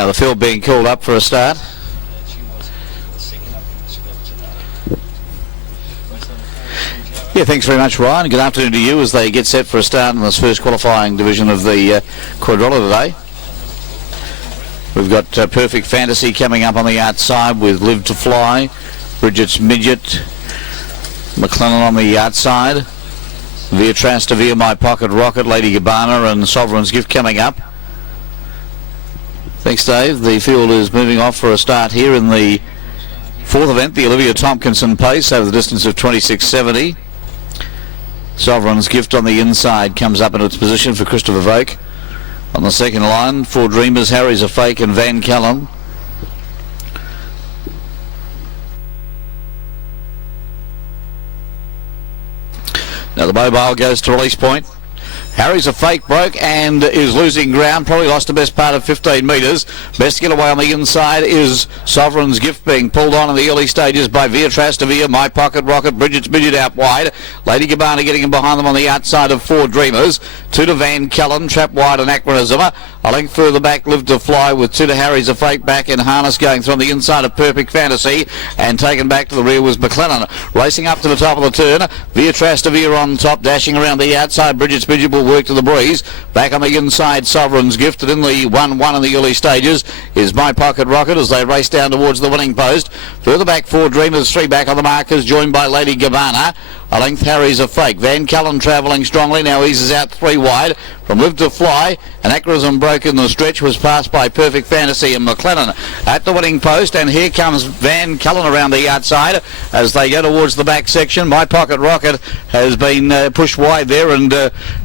Now the field being called up for a start. Yeah, thanks very much, Ryan. Good afternoon to you as they get set for a start in this first qualifying division of the quadrilla today. We've got Perfect Fantasy coming up on the outside with Live to Fly, Bridget's Midget, McLennan on the outside, Via Trastevere, My Pocket Rocket, Lady Gabbana and Sovereign's Gift coming up. Thanks, Dave. The field is moving off for a start here in the fourth event, the Olivia Tompkinson Pace over the distance of 26.70. Sovereign's Gift on the inside comes up into its position for Christopher Voke. On the second line, Four Dreamers, Harry's a Fake and Van Callen. Now the mobile goes to release point. Harry's a Fake broke and is losing ground, probably lost the best part of 15 metres. Best to get away on the inside is Sovereign's Gift being pulled on in the early stages by Via Trastevere, My Pocket Rocket, Bridget's Midget out wide. Lady Gabbana getting in behind them on the outside of Four Dreamers. Two to Van Callen, Trap Wide Anachronism. A length further back, Live to Fly with two to Harry's a Fake back in harness going through on the inside of Perfect Fantasy and taken back to the rear was McLennan. Racing up to the top of the turn, Via Trastevere on top, dashing around the outside. Bridget's Midget will work to the breeze. Back on the inside, Sovereign's Gift, and in the 1-1 in the early stages is My Pocket Rocket as they race down towards the winning post. Further back, Four Dreamers, three back on the markers, joined by Lady Gabbana. A length, Harry's a Fake. Van Callen travelling strongly, now eases out three wide. From Live to Fly, Anachronism broke in the stretch, was passed by Perfect Fantasy and McLennan at the winning post, and here comes Van Callen around the outside as they go towards the back section. My Pocket Rocket has been pushed wide there and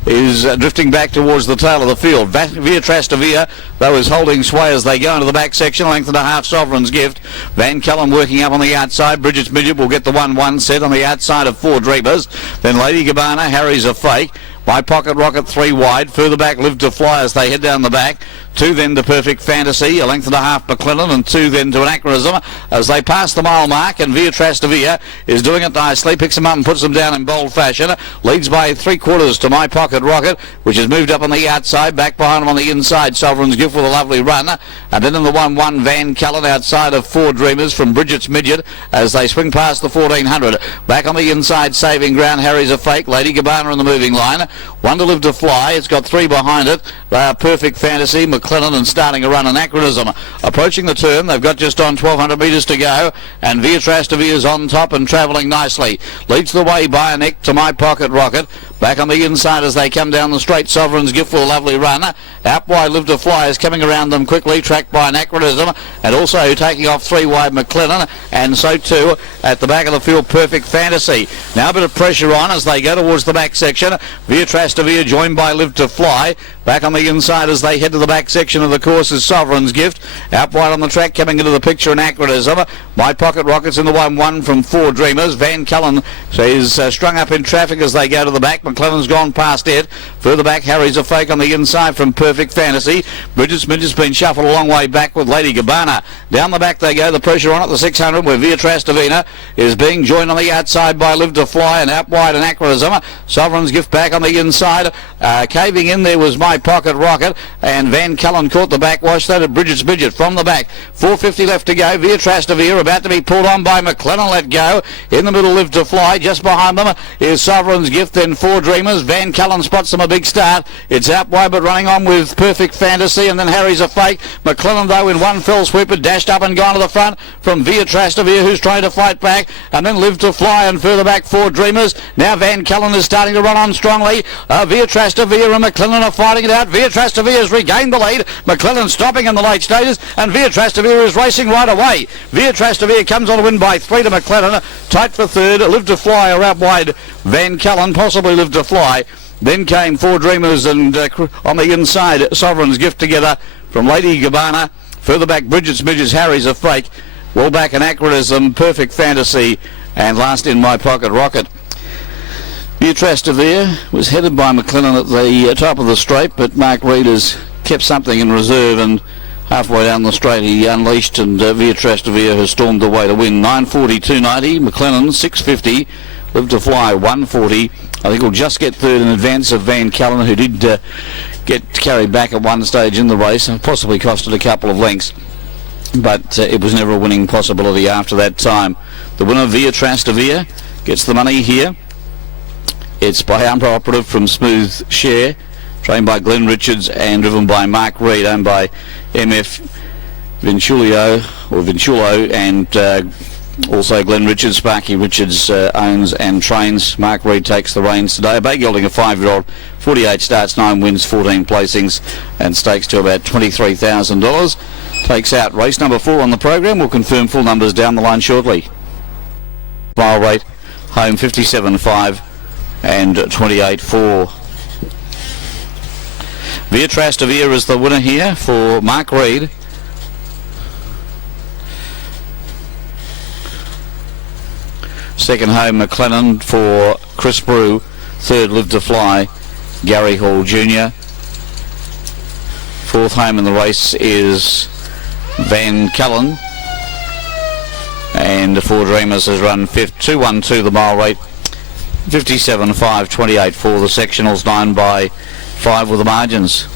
is drifting back towards the tail of the field. Via Trastevere, though, is holding sway as they go into the back section, length and a half, Sovereign's Gift. Van Callen working up on the outside. Bridget's Midget will get the 1-1 set on the outside of Four Dreamers. Then Lady Gabbana, Harry's a Fake. My Pocket Rocket three wide. Further back, Live to Fly as they head down the back. Two then to Perfect Fantasy, a length and a half McLennan, and two then to Anachronism as they pass the mile mark, and Via Trastevere is doing it nicely, picks them up and puts them down in bold fashion, leads by 3/4 to My Pocket Rocket, which has moved up on the outside, back behind them on the inside, Sovereign's Gift with a lovely run, and then in the 1-1 Van Callen outside of Four Dreamers from Bridget's Midget as they swing past the 1400. Back on the inside, saving ground, Harry's a Fake, Lady Gabbana in the moving line, one to Live to Fly, it's got three behind it, they are Perfect Fantasy, McLennan and starting a run, Anachronism. Approaching the turn, they've got just on 1200 metres to go, and Via Trastevere's on top and travelling nicely. Leads the way by a neck to My Pocket Rocket. Back on the inside as they come down the straight, Sovereign's Gift with a lovely run. Out wide, Live to Fly is coming around them quickly, tracked by Anachronism, and also taking off three wide McLennan, and so too at the back of the field, Perfect Fantasy. Now a bit of pressure on as they go towards the back section. Via Trastevere joined by Live to Fly. Back on the inside as they head to the back section of the course is Sovereign's Gift. Out wide on the track, coming into the picture, Anachronism. My Pocket Rocket's in the 1-1 from Four Dreamers. Van Callen is strung up in traffic as they go to the back. McLennan's gone past it. Further back, Harry's a Fake on the inside from Perfect Fantasy. Bridget's Midget's been shuffled a long way back with Lady Gabbana. Down the back they go, the pressure on at the 600 where Via Trastevere is being joined on the outside by Live to Fly, and out wide Anachronism. Sovereign's Gift back on the inside. Caving in there was My Pocket Rocket, and Van Callen caught the backwash. That at Bridget's Midget from the back. 450 left to go. Via Trastevere about to be pulled on by McLennan. Let go. In the middle, Live to Fly. Just behind them is Sovereign's Gift, then Four Dreamers. Van Callen spots them a big start. It's out wide but running on with Perfect Fantasy, and then Harry's a Fake. McLennan, though, in one fell swoop had dashed up and gone to the front from Via Trastevere, who's trying to fight back, and then Live to Fly, and further back Four Dreamers. Now Van Callen is starting to run on strongly. Via Trastevere and McLennan are fighting it out. Via Trastevere has regained the lead. McLennan stopping in the late stages, and Via Trastevere is racing right away. Via Trastevere comes on to win by 3 to McLennan. Tight for third. Live to Fly are out wide. Van Callen, possibly Live to Fly. Then came Four Dreamers and on the inside, Sovereign's Gift together from Lady Gabbana. Further back, Bridget's Midget's, Harry's a Fake. Well back, Anachronism, Perfect Fantasy, and last in My Pocket Rocket. Via Trastevere was headed by McLennan at the top of the straight, but Mark Reed has kept something in reserve, and halfway down the straight he unleashed, and Via Trastevere has stormed the way to win. 9:40, 290. McLennan 6:50. Live to Fly 1:40. I think he'll just get third in advance of Van Callen, who did get carried back at one stage in the race and possibly costed a couple of lengths, but it was never a winning possibility after that time. The winner, Via Trastevere, gets the money here. It's by Umpire Operative from Smooth Share, trained by Glenn Richards and driven by Mark Reed, owned by MF Vinculio and also Glenn Richards. Sparky Richards owns and trains. Mark Reed takes the reins today. A bag gelding, a 5-year-old, 48 starts, 9 wins, 14 placings, and stakes to about $23,000. Takes out race number 4 on the program. We'll confirm full numbers down the line shortly. Mile rate, home 57.5 and 28.4. Via Trastevere is the winner here for Mark Reed. Second home, McLennan for Chris Brew. Third, Live to Fly, Gary Hall Jr. Fourth home in the race is Van Cullen. And Four Dreamers has run fifth, 2-1-2 the mile rate, 57.5, 28 for the sectionals, 9 by 5 with the margins.